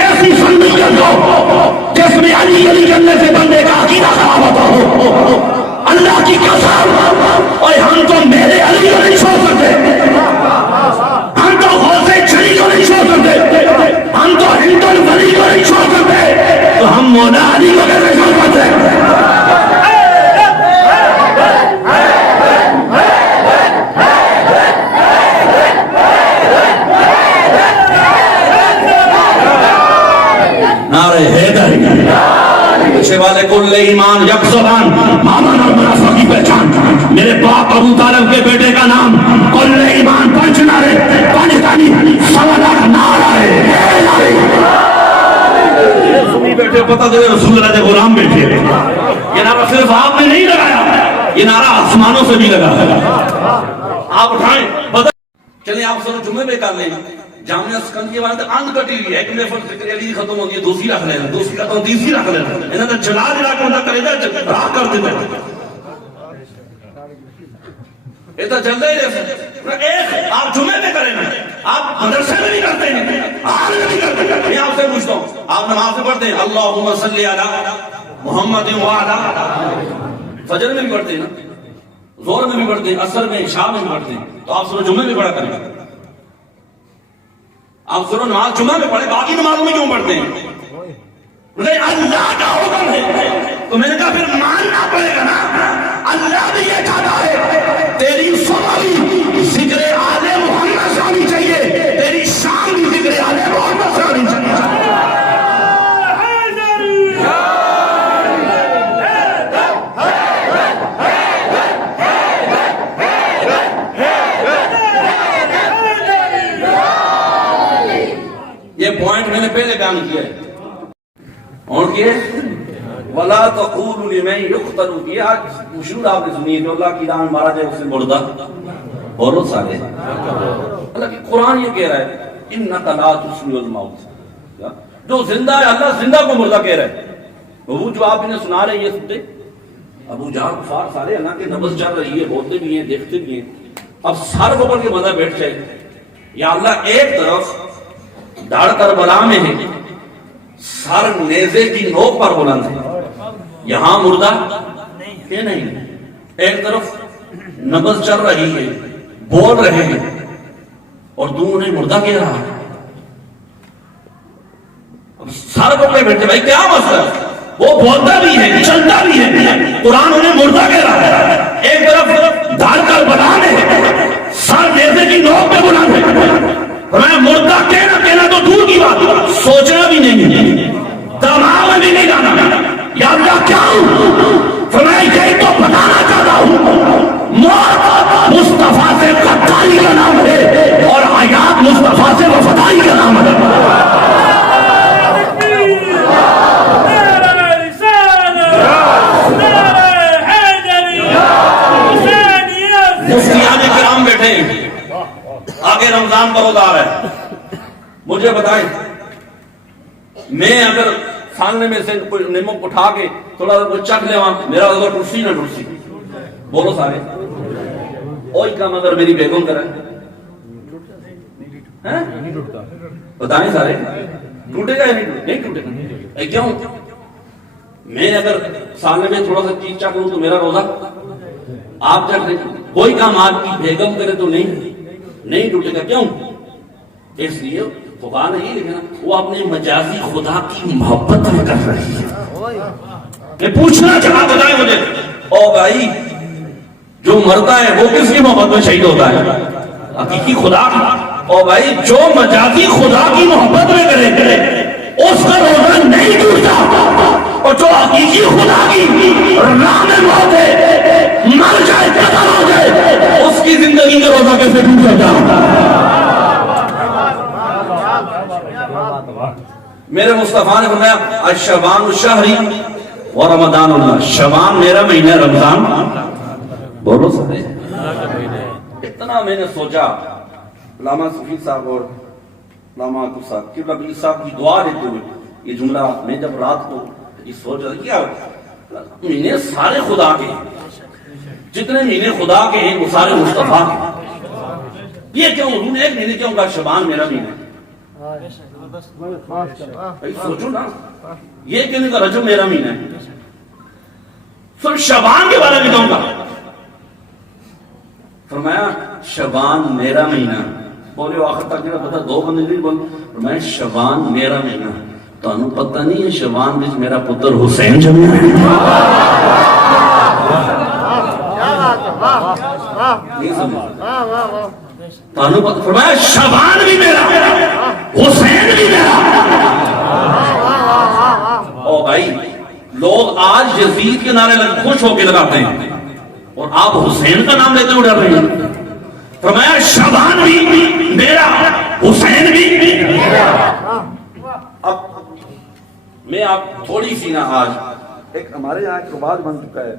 ایسی سنت کو جس میں علی علی کرنے سے بندے کا عقیدہ خراب ہوتا ہو. اللہ کی قسم، اور ہم تو میرے علی کو نہیں چھوڑ سکتے، ہم تو غوث چلی کو نہیں چھوڑ سکتے، ہم تو ہند الولی کو نہیں چھوڑ سکتے، تو ہم مولا علی کو کیسے چھوڑ سکتے ہیں؟ نعرہ حیدری، پیچھے والے کل ایمان یک زبان، مامان اور منافع کی پہچان، میرے باپ ابو طالب کے بیٹے کا نام کل ایمان پنچ نعرے پانچانی سوالات نعرہ حیدری. سنی بیٹھے پتہ دے رسول اللہ کے غلام بیٹھے. یہ نعرہ صرف آپ نے نہیں لگایا، یہ نعرہ آسمانوں سے بھی لگا ہے. آپ اٹھائیں چلیں، آپ سب جمعے میں کر لیں. جامعہ سکند کی بات اند کٹی ہوئی ہے، ایک میں فرض ذکر علی ختم ہو گئی، دوسری رکھ لینا، دوسری ختم تیسری رکھ لینا. انہوں نے جلا کے بندہ کرے گا راہ کر دیتا ہے. یہ تو جلدہ ہی رہے ایک آپ جمعے میں کریں گے، آپ مدرسے میں نہیں کرتے ہیں، میں آپ سے پوچھتا ہوں، آپ نماز میں پڑھتے ہیں اللہم صلی علی محمد وعلی، فجر میں بھی پڑھتے ہیں نا، ظہر میں بھی پڑھتے ہیں، عصر میں، عشاء میں بھی پڑھتے ہیں. تو آپ سورہ جمعے میں پڑھا کریں گے. آپ سورہ نماز جمعہ میں پڑھیں، باقی نمازوں میں کیوں پڑھتے ہیں؟ اللہ کا حکم ہے تو میں نے کہا پھر ماننا پڑے گا نا. اللہ بھی یہ چاہتا ہے تیری فضل ذکر آل محمد سے ہونی چاہیے، تیری شان بھی ذکر آل محمد سے ہونی چاہیے. یہ پوائنٹ میں نے پہلے بیان کیا ہے. اور کیا وَلَا تَقُولُ لِمَنْ يُقْتَلُ بِهِ. آج مشہور آپ نے سنی ہے جو اللہ کی راہ میں مارا جائے اسے مردہ بولو سارے. اللہ کی قرآن یہ کہہ رہا ہے اِنَّكَ لَا تُسْمِعُ الْمَوْتَ، جو زندہ ہے اللہ زندہ کو مردہ کہہ رہا ہے. وہ جو آپ انہیں سنا رہے ہیں یہ سنتے ابو جہل کفار سارے اللہ کے نبض چل رہی ہے، بولتے بھی ہیں دیکھتے بھی ہیں. اب سر کو پڑھ کے بندہ بیٹھ جائے، یا اللہ ایک طرف دھڑ کربلا میں ہے، سر نیزے کی نوک پر بلند ہے، یہاں مردہ کہ نہیں، ایک طرف نبض چل رہی ہے، بول رہے ہیں، اور تو انہیں مردہ کہہ رہا ہے. اب سر کو پہ بیٹھے بھائی کیا مسئلہ؟ وہ بولتا بھی ہے، چلتا بھی ہے، قرآن انہیں مردہ کہہ رہا ہے. ایک طرف دھڑ کربلا میں ہے، سر نیزے کی نوک پہ بلند ہے. میں مردہ کہنا تو دور کی بات، سوچنا بھی نہیں، دماغ میں بھی نہیں لانا. یا اللہ کیا ہوں؟ فرمایا یہی تو بتانا چاہتا ہوں، موت مصطفیٰ سے غداری کا نام ہے اور حیات مصطفیٰ سے وفاداری کا نام ہے. مفتیان کرام بیٹھے ہیں، آگے رمضان کا روزہ آ رہا ہے. مجھے بتائیں میں اگر سامنے میں سے کوئی نمک اٹھا کے تھوڑا سا چک لے وہاں، میرا روزہ ٹرسی نہ ٹرسی؟ بولو سارے. وہی کام اگر میری بیگم کرے بتائیں سارے، ٹوٹے گا یا نہیں ٹوٹے گا؟ کیوں؟ میں اگر سامنے میں تھوڑا سا چیز چک لوں تو میرا روزہ، آپ چک لیں کوئی کام آپ کی بیگم کرے تو نہیں ٹوٹے گا. کیوں؟ اس لیے خدا نے یہ لکھا وہ اپنے مجازی خدا کی محبت میں کر رہی ہے. میں پوچھنا چاہتا بتائیں مجھے، او بھائی جو مرتا ہے وہ کس کی محبت میں شہید ہوتا ہے؟ حقیقی خدا کی. او بھائی جو مجازی خدا کی محبت میں کرے اس کا روزہ نہیں ٹوٹتا، اور جو حقیقی خدا کی راہ میں موت ہے، مر جائے قتل ہو جائے، اس کی زندگی کا روزہ کیسے ٹوٹ سکتا؟ میرے مصطفیٰ نے فرمایا الشعبان الشہری و رمضان اللہ، شعبان میرا مہینہ، رمضان بولو سکتے. اتنا میں نے سوچا، علامہ صفی صاحب اور علامہ عاقب صاحب قبلہ بلی صاحب کی دعا دیتے ہوئے یہ جملہ میں جب رات کو یہ سوچ رہا کیا مہینے سارے خدا کے، جتنے مہینے خدا کے ہیں وہ سارے مصطفیٰ کے. یہ کیوں انہوں نے ایک مہینے کیوں کہا شعبان میرا مہینہ؟ بھائی سوچو نا، یہ کیوں نہیں کہا رجب میرا مہینہ ہے؟ پھر شعبان کے بارے میں کہوں گا، فرمایا شعبان میرا مہینہ، بولے آخر تک میرا پتہ دو بندے نہیں بول، فرمایا شعبان میرا مہینہ، تو انہوں پتہ نہیں ہے شعبان بچ میرا پتر حسین جمع ہے، نہیں سمجھا، تو انہوں پتہ، فرمایا شعبان بھی میرا، حسین بھی میرا۔ او بھائی لوگ آج یزید کے نعرے خوش ہو کے لگاتے ہیں اور آپ حسین کا نام لیتے ہوئے ڈر رہے ہیں۔ فرمایا شعبان بھی میرا، حسین بھی میرا۔ اب میں آپ تھوڑی سی نا آج ایک ہمارے یہاں ایک رواج بن چکا ہے،